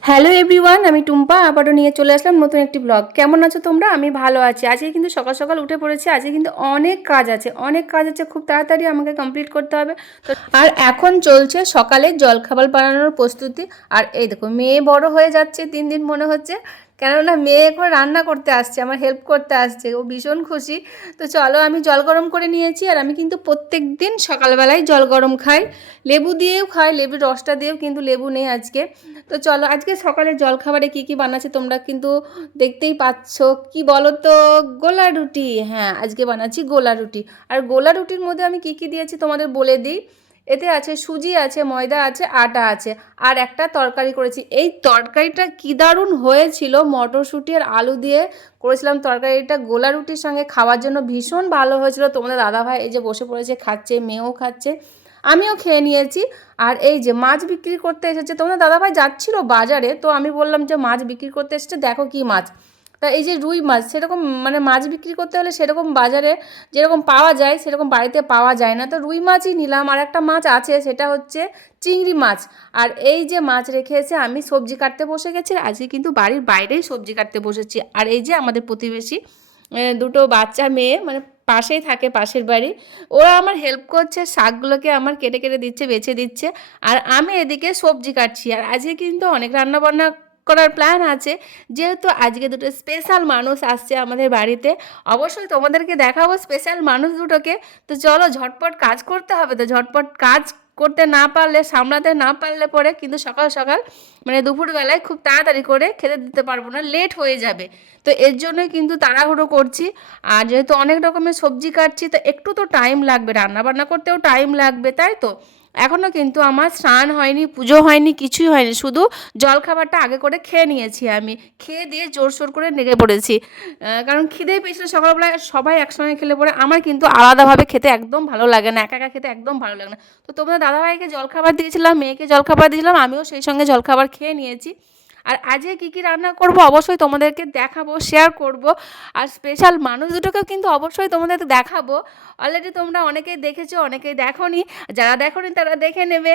Hello everyone, আমি টুম্পা, আবারও নিয়ে চলে আসলাম নতুন একটি ব্লগ কেমন আছো তোমরা? আমি ভালো আছি। আজকে কিন্তু সকাল সকাল উঠে পড়েছি। আজকে কিন্তু অনেক কাজ আছে। অনেক কাজ আছে। খুব তাড়াতাড়ি আমাকে কমপ্লিট করতে হবে। তো আর এখন চলছে সকালে জলখাবার বানানোর প্রস্তুতি। আর এই দেখো, মেয়ে বড় হয়ে যাচ্ছে। দিন দিন মনে হচ্ছে। কেননা মেয়ে এখন রান্না করতে আসছে, আমার হেল্প করতে আসছে, ও ভীষণ খুশি। তো চলো আমি জল গরম করে নিয়েছি আর আমি কিন্তু প্রত্যেক দিন সকালবেলায় জল গরম খাই। লেবু দিয়েও খাই, লেবুর রসটা দিয়েও কিন্তু লেবু নেই আজকে। তো চলো আজকে সকালে জলখাবারে কি কি বানাচ্ছে তোমরা কিন্তু দেখতেই পাচ্ছ। কি বলো তো গোলা রুটি হ্যাঁ আজকে বানাচ্ছি গোলা রুটি। আর গোলা রুটির মধ্যে আমি কি কি দিয়েছি তোমাদের বলে দিই। এতে আছে সুজি আছে, ময়দা আছে, আটা আছে। আর একটা তরকারি করেছি। এই তরকারিটা কি দারুণ হয়েছিল। মটরশুঁটি আর আলু দিয়ে করেছিলাম তরকারিটা। গোলা রুটির সঙ্গে খাওয়ার জন্য ভীষণ ভালো হয়েছিল। তোমাদের দাদাভাই এই যে বসে পড়েছে, খাচ্ছে, মেয়েও খাচ্ছে। আমিও খেয়ে নিয়েছি। আর এই যে মাছ বিক্রি করতে এসেছে, তোমাদের দাদাভাই যাচ্ছিল বাজারে, তো আমি বললাম যে মাছ বিক্রি করতে এসেছে, দেখো কি মাছ। তা এই যে রুই মাছ, সেরকম মানে মাছ বিক্রি করতে হলে সেরকম বাজারে যেরকম পাওয়া যায়, সেরকম বাড়িতে পাওয়া যায় না। তো রুই মাছই নিলাম। আর একটা মাছ আছে, সেটা হচ্ছে চিংড়ি মাছ। আর এই যে মাছ রেখে এসে আমি সবজি কাটতে বসে গেছি। আজকে কিন্তু বাড়ির বাইরেই সবজি কাটতে বসেছি। আর এই যে আমাদের প্রতিবেশী দুটো বাচ্চা মেয়ে মানে পাশেই থাকে, পাশের বাড়ি। ওরা আমার হেল্প করছে, শাকগুলোকে আমার কেটে কেটে দিচ্ছে, বেছে দিচ্ছে। আর আমি এদিকে সবজি কাটছি। আর আজকে কিন্তু অনেক রান্না বান্না করার প্ল্যান আছে। যেহেতু আজকে দুটো স্পেশাল মানুষ আসছে আমাদের বাড়িতে, অবশ্যই তোমাদেরকে দেখাবো স্পেশাল মানুষ দুটোকে। তো চলো ঝটপট কাজ করতে হবে তো, ঝটপট কাজ করতে না পারলে, সামলাতে না পারলে পরে কিন্তু সকাল সকাল মানে দুপুরবেলায় খুব তাড়াতাড়ি করে খেতে দিতে পারব না লেট হয়ে যাবে। তো এর জন্যই কিন্তু তাড়াহুড়ো করছি। আর যেহেতু অনেক রকমের সবজি কাটছি, তো একটু তো টাইম লাগবে রান্না বান্না করতেও টাইম লাগবে, তাই তো? এখনও কিন্তু আমার স্নান হয়নি, পুজো হয়নি, কিছুই হয়নি, শুধু জলখাবারটা আগে করে খেয়ে নিয়েছি আমি। খেয়ে দিয়ে জোর সোর করে নেগে পড়েছি। কারণ খিদে পেয়েছিল সকালবেলায় সবাই একসঙ্গে খেলে পড়ে আমার কিন্তু আলাদাভাবে খেতে একদম ভালো লাগে না, একা একা খেতে একদম ভালো লাগে না। তো তোমাদের দাদাভাইকে জলখাবার দিয়েছিলাম, মেয়েকে জলখাবার দিয়েছিলাম, আমিও সেই সঙ্গে জলখাবার খেয়ে নিয়েছি। আর আজকে কী কী রান্না করব অবশ্যই তোমাদেরকে দেখাবো শেয়ার করব। আর স্পেশাল মানুষ দুটোকেও কিন্তু অবশ্যই তোমাদের দেখাবো। অলরেডি তোমরা অনেকেই দেখেছ, অনেকেই দেখোনি। যারা দেখোনি তারা দেখে নেবে।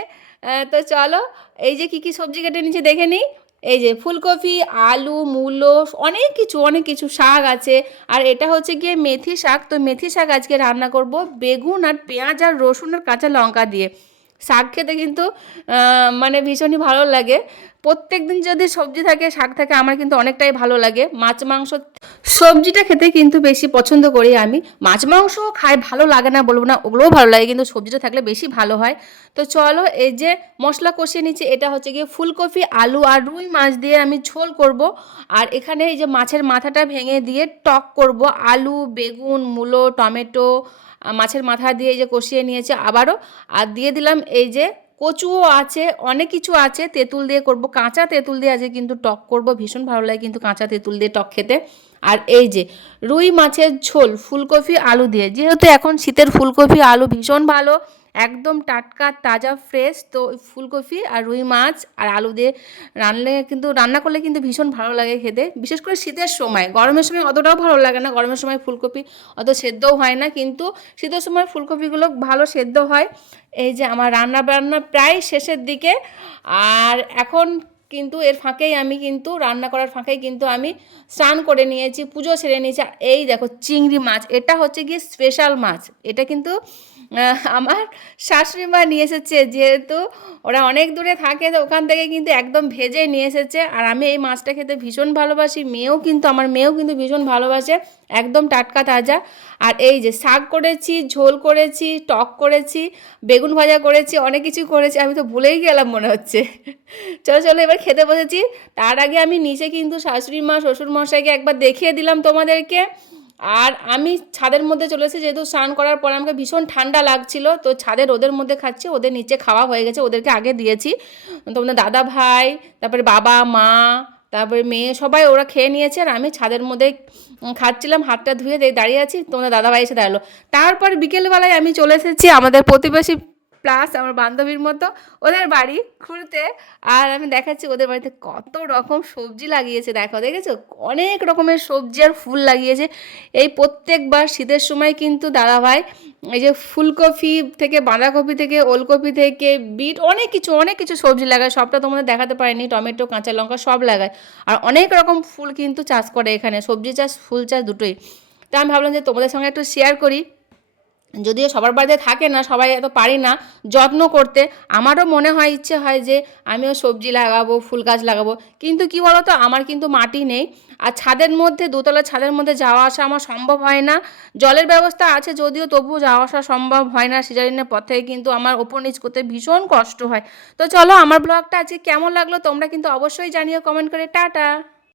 তো চলো, এই যে কী কী সবজি কেটে নিচ্ছি দেখে নিই। এই যে ফুলকপি, আলু, মূলো, অনেক কিছু অনেক কিছু শাক আছে। আর এটা হচ্ছে গিয়ে মেথি শাক। তো মেথি শাক আজকে রান্না করব বেগুন আর পেঁয়াজ আর রসুন আর কাঁচা লঙ্কা দিয়ে। শাক খেতে কিন্তু মানে ভীষণই ভালো লাগে। প্রত্যেক দিন যদি সবজি থাকে, শাক থাকে, আমার কিন্তু অনেকটাই ভালো লাগে। মাছ, মাংস সবজিটা খেতে কিন্তু বেশি পছন্দ করি আমি। মাছ, মাংস খাই, ভালো লাগে না বলব না, ওগুলোও ভালো লাগে, কিন্তু সবজিটা থাকলে বেশি ভালো হয়। তো চলো, এই যে মশলা কষিয়ে নিচ্ছি, এটা হচ্ছে গিয়ে ফুলকপি, আলু আর রুই মাছ দিয়ে আমি ঝোল করব। আর এখানে এই যে মাছের মাথাটা ভেঙে দিয়ে টক করব। আলু, বেগুন, মূলো, টমেটো মাছের মাথা দিয়ে এই যে কষিয়ে নিয়েছে আবারও। আর দিয়ে দিলাম এই যে কচুও আছে, অনেক কিছু আছে। তেঁতুল দিয়ে করব, কাঁচা তেঁতুল দিয়ে আজকে কিন্তু টক করব। ভীষণ ভালো লাগে কিন্তু কাঁচা তেঁতুল দিয়ে টক খেতে। আর এই যে রুই মাছের ঝোল, ফুলকপি, আলু দিয়ে। যেহেতু এখন শীতের ফুলকপি, আলু ভীষণ ভালো একদম টাটকা, তাজা ফ্রেশ তো ফুলকপি আর রুই মাছ আর আলু দিয়ে রান্নলে কিন্তু, রান্না করলে কিন্তু ভীষণ ভালো লাগে খেতে। বিশেষ করে শীতের সময়। গরমের সময় অতটাও ভালো লাগে না। গরমের সময় ফুলকপি অত সেদ্ধও হয় না। কিন্তু শীতের সময় ফুলকপিগুলো ভালো সেদ্ধ হয়। এই যে আমার রান্না বান্না প্রায় শেষের দিকে। আর এখন কিন্তু এর ফাঁকেই আমি কিন্তু, রান্না করার ফাঁকেই কিন্তু আমি স্নান করে নিয়েছি, পুজো সেরে নিয়েছি। এই দেখো চিংড়ি মাছ। এটা হচ্ছে গিয়ে স্পেশাল মাছ। এটা কিন্তু আমার শাশুড়ি মা নিয়ে এসেছে, যেহেতু ওরা অনেক দূরে থাকে, তো ওখান থেকে কিন্তু একদম ভেজে নিয়ে এসেছে। আর আমি এই মাছটা খেতে ভীষণ ভালোবাসি, মেয়েও কিন্তু, আমার মেয়েও কিন্তু ভীষণ ভালোবাসে, একদম টাটকা তাজা। আর এই যে শাক করেছি, ঝোল করেছি, টক করেছি, বেগুন ভাজা করেছি, অনেক কিছু করেছি, আমি তো ভুলেই গেলাম মনে হচ্ছে। চলো চলো, এবার খেতে বসেছি। তার আগে আমি নিচে কিন্তু শাশুড়ি মা শ্বশুর মশাইকে একবার দেখিয়ে দিলাম তোমাদেরকে। আর আমি ছাদের মধ্যে চলে এসেছি, যেহেতু স্নান করার পর আমাকে ভীষণ ঠান্ডা লাগছিল, তো ছাদে রোদের মধ্যে খাচ্ছি, ওদের নিচে খাওয়া হয়ে গেছে, ওদেরকে আগে দিয়েছি। তোমাদের দাদা ভাই, তারপরে বাবা, মা, তারপরে মেয়ে, সবাই ওরা খেয়ে নিয়েছে আর আমি ছাদের মধ্যে খাচ্ছিলাম, হাতটা ধুয়ে দাঁড়িয়ে আছি, তোমাদের দাদাভাই এসে দাঁড়াল। তারপর বিকেলবেলায় আমি চলে এসেছি আমাদের প্রতিবেশী প্লাস আমার বান্ধবীর মতো ওদের বাড়ি খুঁড়তে আর আমি দেখাচ্ছি ওদের বাড়িতে কত রকম সবজি লাগিয়েছে, দেখো, দেখেছ? অনেক রকমের সবজি আর ফুল লাগিয়েছে। এই প্রত্যেকবার শীতের সময় কিন্তু দাদাভাই এই যে ফুলকপি থেকে, বাঁধাকপি থেকে, ওলকপি থেকে, বিট, অনেক কিছু অনেক কিছু সবজি লাগায়। সবটা তোমাদের দেখাতে পারিনি, টমেটো, কাঁচা লঙ্কা সব লাগায়। আর অনেক রকম ফুল কিন্তু চাষ করে এখানে, সবজি চাষ, ফুল চাষ দুটোই। তা আমি ভাবলাম যে তোমাদের সঙ্গে একটু শেয়ার করি। যদিও সবার বাড়িতে থাকে না, সবাই এত পারি না যত্ন করতে, আমারও মনে হয়, ইচ্ছে হয় যে আমিও সবজি লাগাবো, ফুল গাছ লাগাবো। কিন্তু কি বলতো, আমার কিন্তু মাটি নেই। আর ছাদের মধ্যে, দোতলা ছাদের মধ্যে যাওয়া আসা আমার সম্ভব হয় না। জলের ব্যবস্থা আছে যদিও তবুও যাওয়া আসা সম্ভব হয় না, সিজারিনের পর থেকে কিন্তু আমার ওপর নিচ করতে ভীষণ কষ্ট হয়। তো চলো, আমার ব্লগটা আজকে কেমন লাগল তোমরা কিন্তু অবশ্যই জানিও, কমেন্ট করে, টাটা।